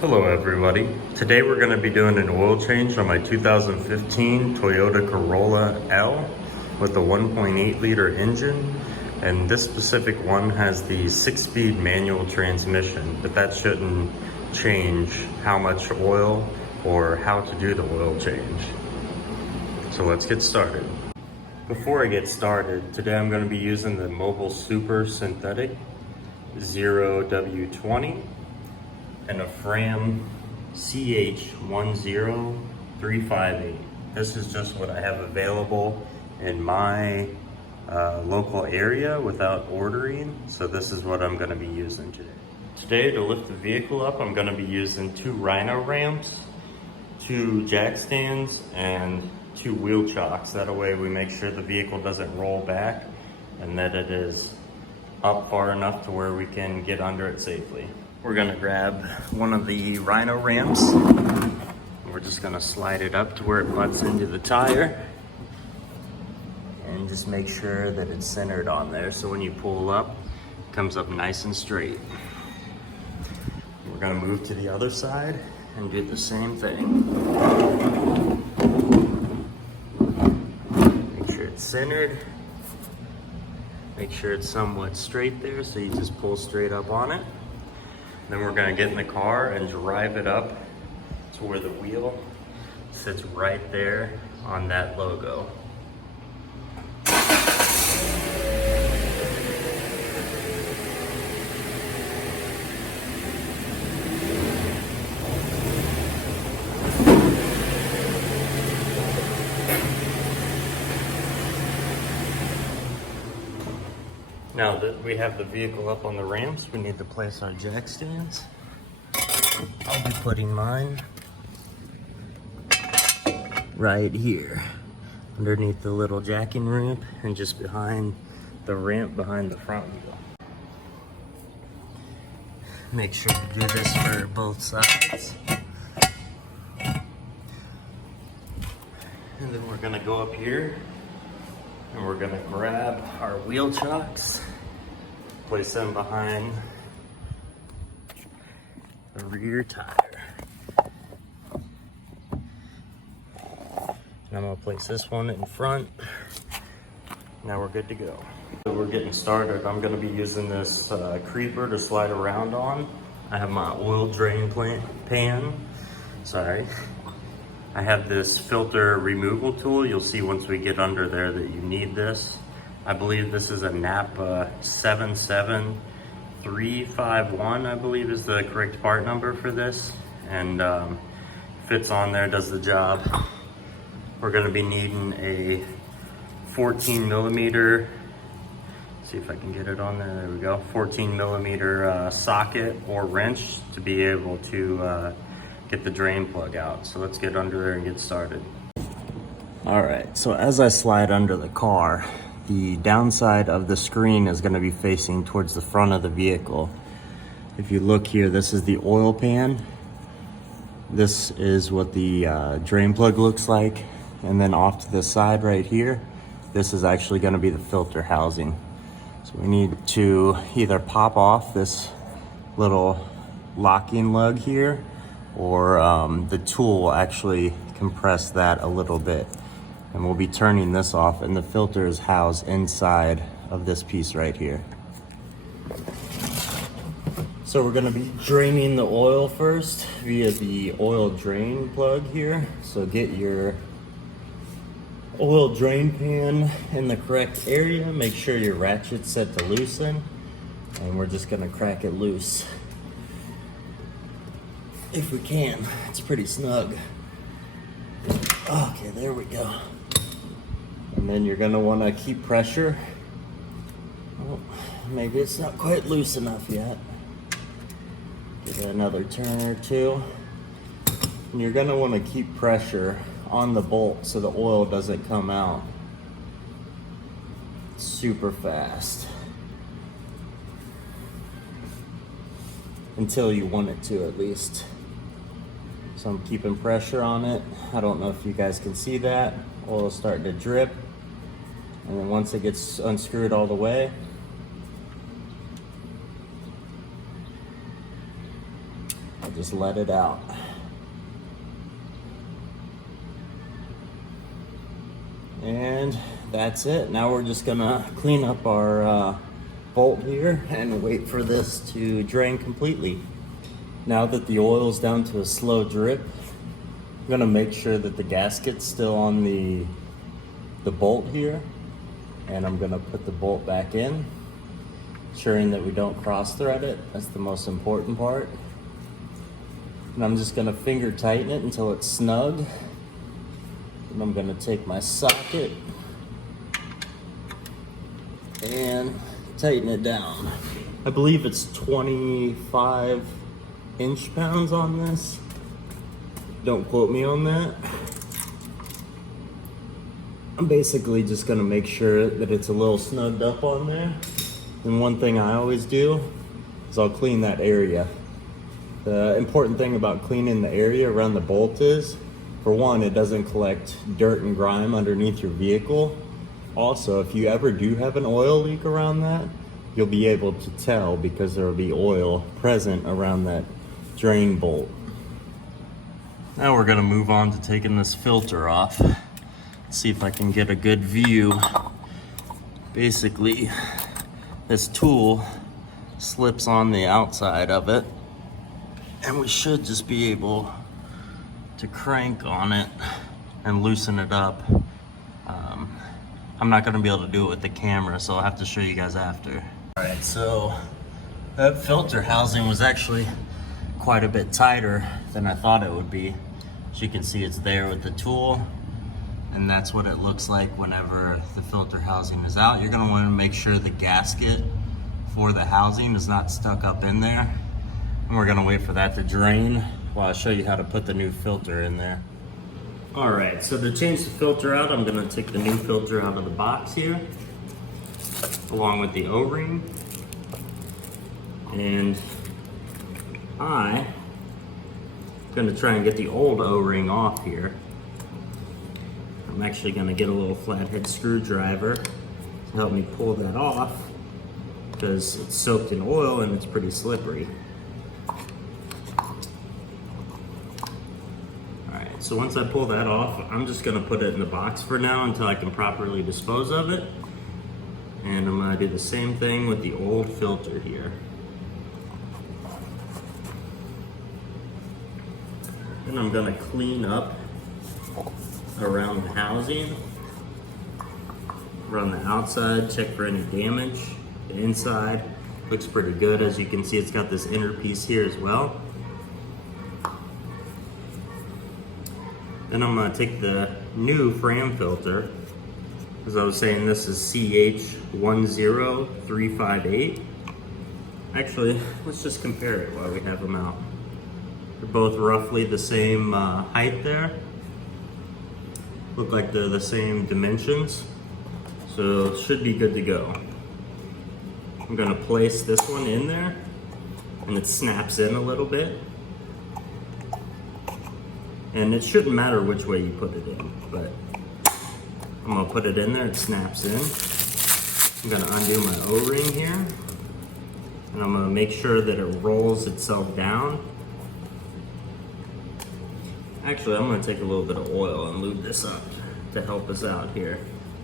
Hello everybody. Today we're going to be doing an oil change on my 2015 Toyota Corolla L with a 1.8 liter engine, and this specific one has the 6-speed manual transmission, but that shouldn't change how much oil or how to do the oil change. So let's get started. Before I get started, today I'm going to be using the Mobile Super Synthetic 0W20 and a Fram CH10358. This is just what I have available in my local area without ordering, so this is what I'm going to be using today. Today, to lift the vehicle up, I'm going to be using 2 Rhino ramps, 2 jack stands, and 2 wheel chocks. That way we make sure the vehicle doesn't roll back and that it is up far enough to where we can get under it safely. We're gonna grab one of the Rhino ramps. We're just gonna slide it up to where it butts into the tire and just make sure that it's centered on there, so when you pull up, it comes up nice and straight. We're gonna move to the other side and do the same thing. Make sure it's centered. Make sure it's somewhat straight there, so you just pull straight up on it. Then we're gonna get in the car and drive it up to where the wheel sits right there on that logo. Now that we have the vehicle up on the ramps, we need to place our jack stands. I'll be putting mine right here, underneath the little jacking ramp and just behind the ramp behind the front wheel. Make sure to do this for both sides. And then we're gonna go up here and we're gonna grab our wheel chocks, place them behind the rear tire. And I'm gonna place this one in front. Now we're good to go. So we're getting started. I'm gonna be using this creeper to slide around on. I have my oil drain pan. Sorry. I have this filter removal tool. You'll see once we get under there that you need this. I believe this is a Napa 77351, I believe is the correct part number for this. And fits on there, does the job. We're gonna be needing a 14 millimeter, see if I can get it on there, there we go. 14 millimeter socket or wrench to be able to get the drain plug out. So let's get under there and get started. All right, so as I slide under the car, the downside of the screen is gonna be facing towards the front of the vehicle. If you look here, this is the oil pan. This is what the drain plug looks like. And then off to the side right here, this is actually gonna be the filter housing. So we need to either pop off this little locking lug here, or the tool will actually compress that a little bit. And we'll be turning this off, and the filter is housed inside of this piece right here. So we're gonna be draining the oil first via the oil drain plug here. So get your oil drain pan in the correct area. Make sure your ratchet's set to loosen, and we're just gonna crack it loose. If we can, it's pretty snug. Okay, there we go. And then you're gonna wanna keep pressure. Oh, maybe it's not quite loose enough yet. Give it another turn or two. And you're gonna wanna keep pressure on the bolt so the oil doesn't come out super fast. Until you want it to, at least. So I'm keeping pressure on it. I don't know if you guys can see that. Oil's starting to drip. And then once it gets unscrewed all the way, I'll just let it out. And that's it. Now we're just gonna clean up our bolt here and wait for this to drain completely. Now that the oil's down to a slow drip, I'm gonna make sure that the gasket's still on the bolt here, and I'm gonna put the bolt back in, ensuring that we don't cross thread it. That's the most important part. And I'm just gonna finger tighten it until it's snug. And I'm gonna take my socket and tighten it down. I believe it's 25 inch-pounds on this. Don't quote me on that. I'm basically just gonna make sure that it's a little snugged up on there. And one thing I always do is I'll clean that area. The important thing about cleaning the area around the bolt is, for one, it doesn't collect dirt and grime underneath your vehicle. Also, if you ever do have an oil leak around that, you'll be able to tell because there will be oil present around that drain bolt. Now we're gonna move on to taking this filter off. See if I can get a good view. Basically, this tool slips on the outside of it, and we should just be able to crank on it and loosen it up. I'm not gonna be able to do it with the camera, so I'll have to show you guys after. All right, so that filter housing was actually quite a bit tighter than I thought it would be. As you can see, it's there with the tool, and that's what it looks like whenever the filter housing is out. You're gonna wanna make sure the gasket for the housing is not stuck up in there. And we're gonna wait for that to drain while I show you how to put the new filter in there. All right, so to change the filter out, I'm gonna take the new filter out of the box here, along with the O-ring. And I'm gonna try and get the old O-ring off here. I'm actually gonna get a little flathead screwdriver to help me pull that off, because it's soaked in oil and it's pretty slippery. So once I pull that off, I'm just gonna put it in the box for now until I can properly dispose of it. And I'm gonna do the same thing with the old filter here. And I'm gonna clean up around the housing, around the outside, check for any damage. The inside looks pretty good. As you can see, it's got this inner piece here as well. Then I'm gonna take the new frame filter. As I was saying, this is CH10358. Actually, let's just compare it while we have them out. They're both roughly the same height there. Look like they're the same dimensions. So it should be good to go. I'm gonna place this one in there, and it snaps in a little bit. And it shouldn't matter which way you put it in, but I'm gonna put it in there, it snaps in. I'm gonna undo my O-ring here, and I'm gonna make sure that it rolls itself down. Actually, I'm gonna take a little bit of oil and lube this up to help us out here.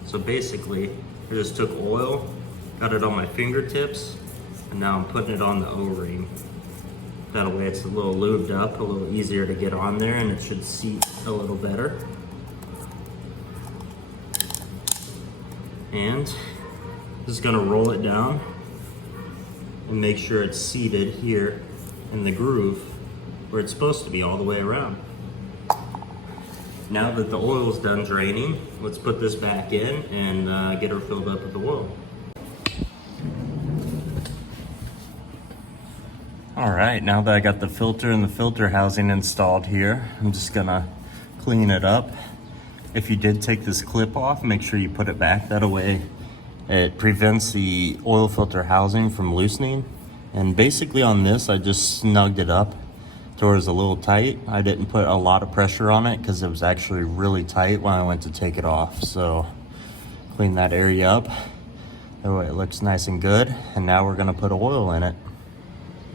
So basically, I just took oil, got it on my fingertips, and now I'm putting it on the O-ring. That way it's a little lubed up, a little easier to get on there, and it should seat a little better. And just gonna roll it down and make sure it's seated here in the groove where it's supposed to be all the way around. Now that the oil's done draining, let's put this back in and get her filled up with the oil. All right, now that I got the filter and the filter housing installed here, I'm just gonna clean it up. If you did take this clip off, make sure you put it back. That way it prevents the oil filter housing from loosening. And basically on this, I just snugged it up to where it was a little tight. I didn't put a lot of pressure on it because it was actually really tight when I went to take it off. So clean that area up. That way it looks nice and good. And now we're gonna put oil in it.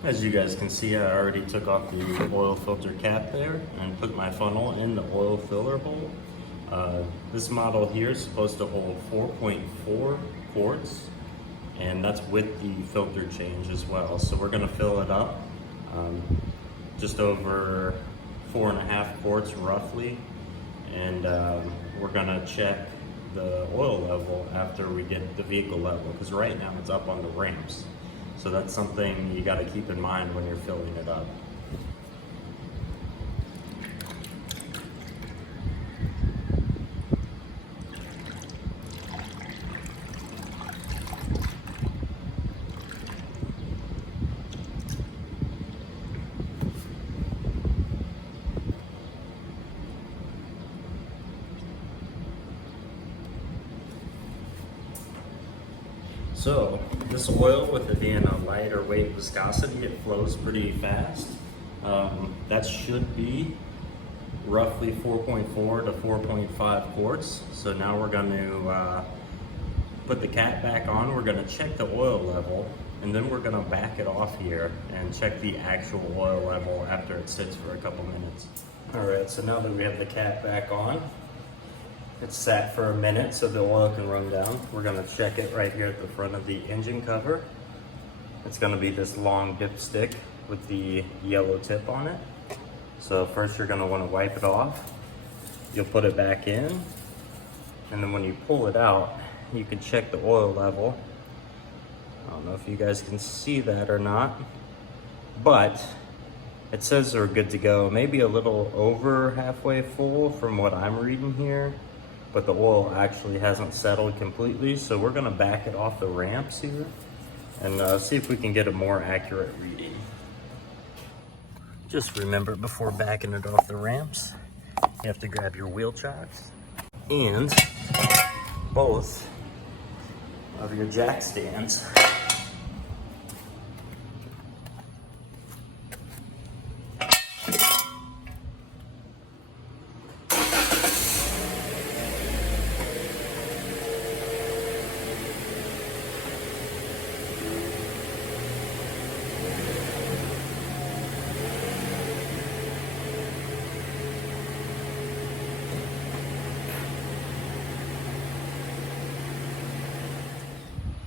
As you guys can see, I already took off the oil filter cap there and put my funnel in the oil filler hole. This model here is supposed to hold 4.4 quarts, and that's with the filter change as well. So we're gonna fill it up just over 4.5 quarts roughly, and we're gonna check the oil level after we get the vehicle level, because right now it's up on the ramps. So that's something you got to keep in mind when you're filling it up. So this oil, with it being a lighter weight viscosity, it flows pretty fast. That should be roughly 4.4 to 4.5 quarts. So now we're going to put the cap back on. We're going to check the oil level, and then we're going to back it off here and check the actual oil level after it sits for a couple minutes. All right, so now that we have the cap back on, it's sat for a minute so the oil can run down. We're gonna check it right here at the front of the engine cover. It's gonna be this long dipstick with the yellow tip on it. So first you're gonna wanna wipe it off. You'll put it back in, and then when you pull it out, you can check the oil level. I don't know if you guys can see that or not, but it says they're good to go. Maybe a little over halfway full from what I'm reading here, but the oil actually hasn't settled completely. So we're gonna back it off the ramps here and see if we can get a more accurate reading. Just remember, before backing it off the ramps, you have to grab your wheel chocks and both of your jack stands.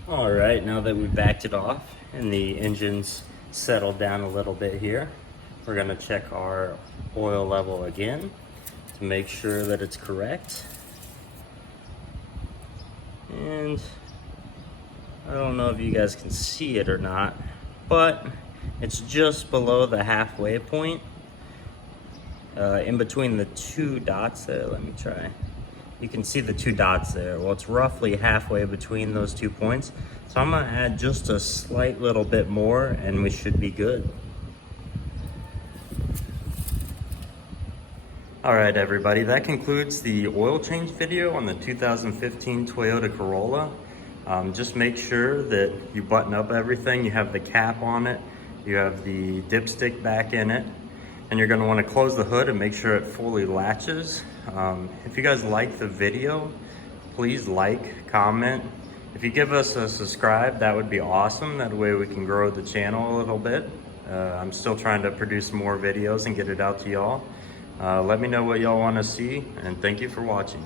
All right, now that we backed it off and the engine's settled down a little bit here, we're gonna check our oil level again to make sure that it's correct. And I don't know if you guys can see it or not, but it's just below the halfway point, in between the two dots there. Let me try. You can see the two dots there. Well, it's roughly halfway between those 2 points. So I'm gonna add just a slight little bit more and we should be good. All right, everybody, that concludes the oil change video on the 2015 Toyota Corolla. Just make sure that you button up everything. You have the cap on it, you have the dipstick back in it, and you're gonna wanna close the hood and make sure it fully latches. If you guys like the video, please like, comment. If you give us a subscribe, that would be awesome. That way we can grow the channel a little bit. I'm still trying to produce more videos and get it out to y'all. Let me know what y'all wanna see, and thank you for watching.